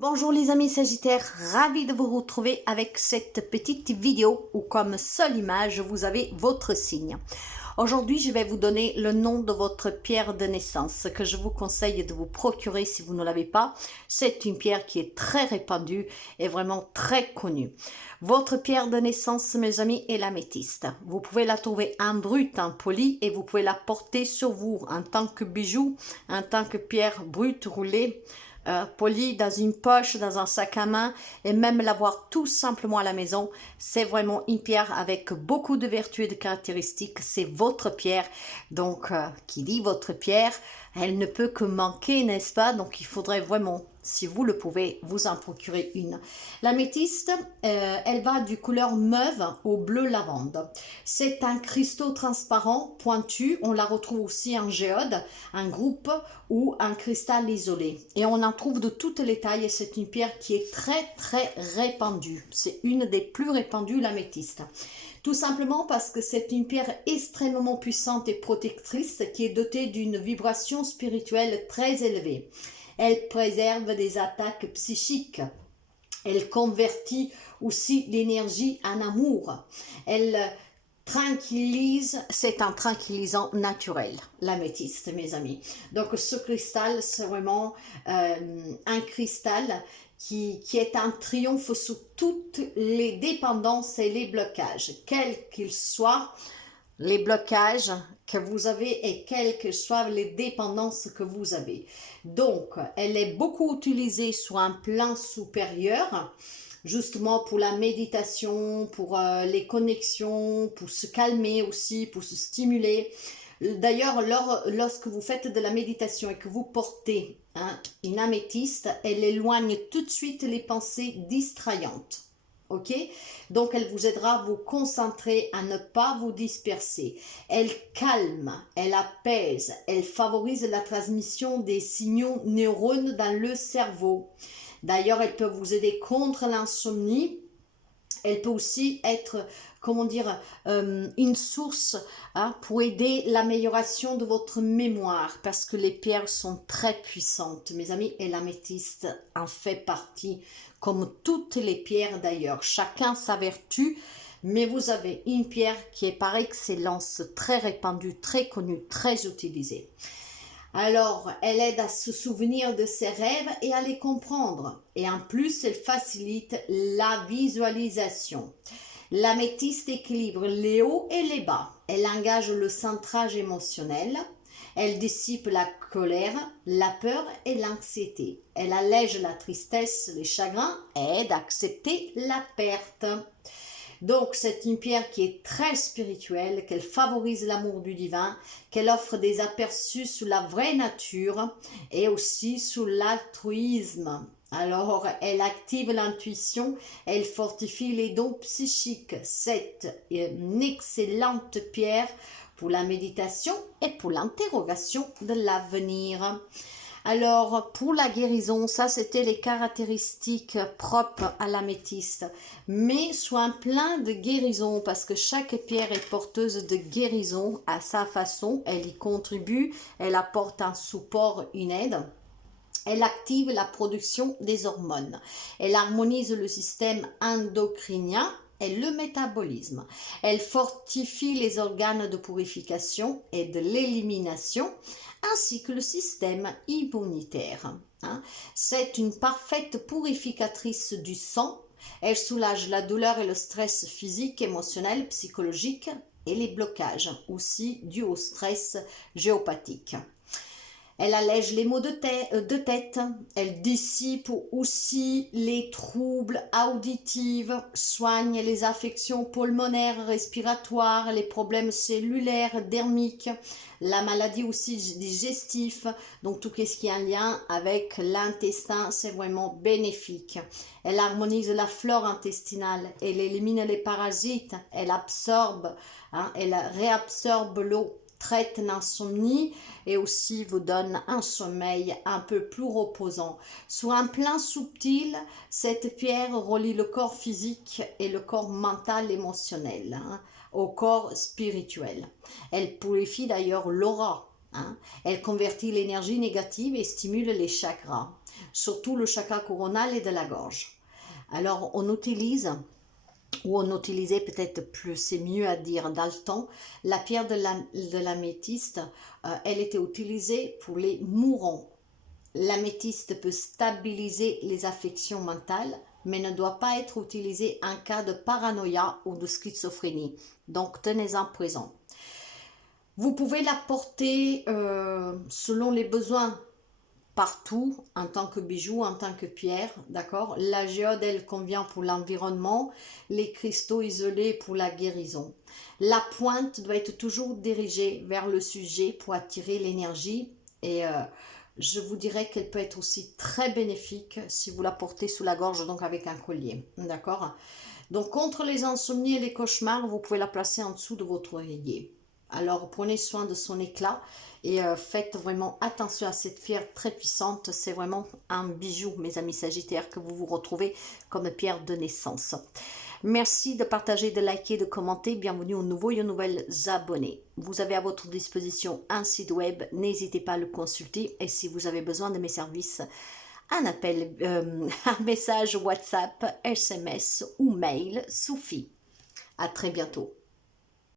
Bonjour les amis Sagittaires, ravi de vous retrouver avec cette petite vidéo où comme seule image vous avez votre signe. Aujourd'hui je vais vous donner le nom de votre pierre de naissance que je vous conseille de vous procurer si vous ne l'avez pas. C'est une pierre qui est très répandue et vraiment très connue. Votre pierre de naissance mes amis est l'améthyste. Vous pouvez la trouver en brut, en poli et vous pouvez la porter sur vous en tant que bijou, en tant que pierre brute roulée. Poli dans une poche, dans un sac à main et même l'avoir tout simplement à la maison. C'est vraiment une pierre avec beaucoup de vertus et de caractéristiques. C'est votre pierre. Donc, qui dit votre pierre, elle ne peut que manquer, n'est-ce pas? Donc, il faudrait vraiment, si vous le pouvez, vous en procurer une. L'améthyste, elle va du couleur mauve au bleu lavande. C'est un cristaux transparent, pointu. On la retrouve aussi en géode, en groupe ou en cristal isolé. Et on en trouve de toutes les tailles et c'est une pierre qui est très répandue. C'est une des plus répandues, l'améthyste. Tout simplement parce que c'est une pierre extrêmement puissante et protectrice qui est dotée d'une vibration spirituelle très élevée. Elle préserve des attaques psychiques. Elle convertit aussi l'énergie en amour. Elle tranquillise, c'est un tranquillisant naturel, l'améthyste, mes amis. Donc ce cristal, c'est vraiment un cristal qui est un triomphe sous toutes les dépendances et les blocages, quels qu'ils soient, les blocages que vous avez et quelles que soient les dépendances que vous avez. Donc, elle est beaucoup utilisée sur un plan supérieur, justement pour la méditation, pour les connexions, pour se calmer aussi, pour se stimuler. D'ailleurs, lorsque vous faites de la méditation et que vous portez une améthyste, elle éloigne tout de suite les pensées distrayantes. Ok, donc elle vous aidera à vous concentrer, à ne pas vous disperser. Elle calme, elle apaise, elle favorise la transmission des signaux neurones dans le cerveau. D'ailleurs, elle peut vous aider contre l'insomnie. Elle peut aussi être, comment dire, une source pour aider l'amélioration de votre mémoire parce que les pierres sont très puissantes, mes amis, et l'améthyste en fait partie, comme toutes les pierres d'ailleurs. Chacun sa vertu, mais vous avez une pierre qui est par excellence très répandue, très connue, très utilisée. Alors, elle aide à se souvenir de ses rêves et à les comprendre. Et en plus, elle facilite la visualisation. L'améthyste équilibre les hauts et les bas. Elle engage le centrage émotionnel. Elle dissipe la colère, la peur et l'anxiété. Elle allège la tristesse, les chagrins et aide à accepter la perte. Donc, c'est une pierre qui est très spirituelle, qu'elle favorise l'amour du divin, qu'elle offre des aperçus sur la vraie nature et aussi sur l'altruisme. Alors, elle active l'intuition, elle fortifie les dons psychiques. C'est une excellente pierre pour la méditation et pour l'interrogation de l'avenir. Alors, pour la guérison, ça c'était les caractéristiques propres à l'améthyste. Mais sur un plan de guérison, parce que chaque pierre est porteuse de guérison à sa façon, elle y contribue, elle apporte un support, une aide. Elle active la production des hormones. Elle harmonise le système endocrinien et le métabolisme. Elle fortifie les organes de purification et de l'élimination, ainsi que le système immunitaire. C'est une parfaite purificatrice du sang. Elle soulage la douleur et le stress physique, émotionnel, psychologique et les blocages, aussi dus au stress géopathique. Elle allège les maux de tête, elle dissipe aussi les troubles auditifs, soigne les affections pulmonaires, respiratoires, les problèmes cellulaires, dermiques, la maladie aussi digestive, donc tout ce qui est en lien avec l'intestin, c'est vraiment bénéfique. Elle harmonise la flore intestinale, elle élimine les parasites, elle absorbe, elle réabsorbe l'eau, traite l'insomnie et aussi vous donne un sommeil un peu plus reposant. Sur un plan subtil, cette pierre relie le corps physique et le corps mental émotionnel au corps spirituel. Elle purifie d'ailleurs l'aura. hein. Elle convertit l'énergie négative et stimule les chakras, surtout le chakra coronal et de la gorge. Alors on utilise, ou on utilisait peut-être plus, c'est mieux à dire, dans le temps, la pierre de l'améthyste, elle était utilisée pour les mourants. L'améthyste peut stabiliser les affections mentales, mais ne doit pas être utilisée en cas de paranoïa ou de schizophrénie. Donc tenez-en présent. Vous pouvez la porter selon les besoins, partout, en tant que bijou, en tant que pierre, d'accord. La géode, elle convient pour l'environnement, les cristaux isolés pour la guérison. La pointe doit être toujours dirigée vers le sujet pour attirer l'énergie et je vous dirais qu'elle peut être aussi très bénéfique si vous la portez sous la gorge, donc avec un collier, d'accord. Donc contre les insomnies et les cauchemars, vous pouvez la placer en dessous de votre oreiller. Alors prenez soin de son éclat et faites vraiment attention à cette pierre très puissante. C'est vraiment un bijou, mes amis Sagittaires, que vous vous retrouvez comme pierre de naissance. Merci de partager, de liker, de commenter. Bienvenue aux nouveaux et aux nouvelles abonnés. Vous avez à votre disposition un site web, n'hésitez pas à le consulter. Et si vous avez besoin de mes services, un appel, un message WhatsApp, SMS ou mail suffit. À très bientôt.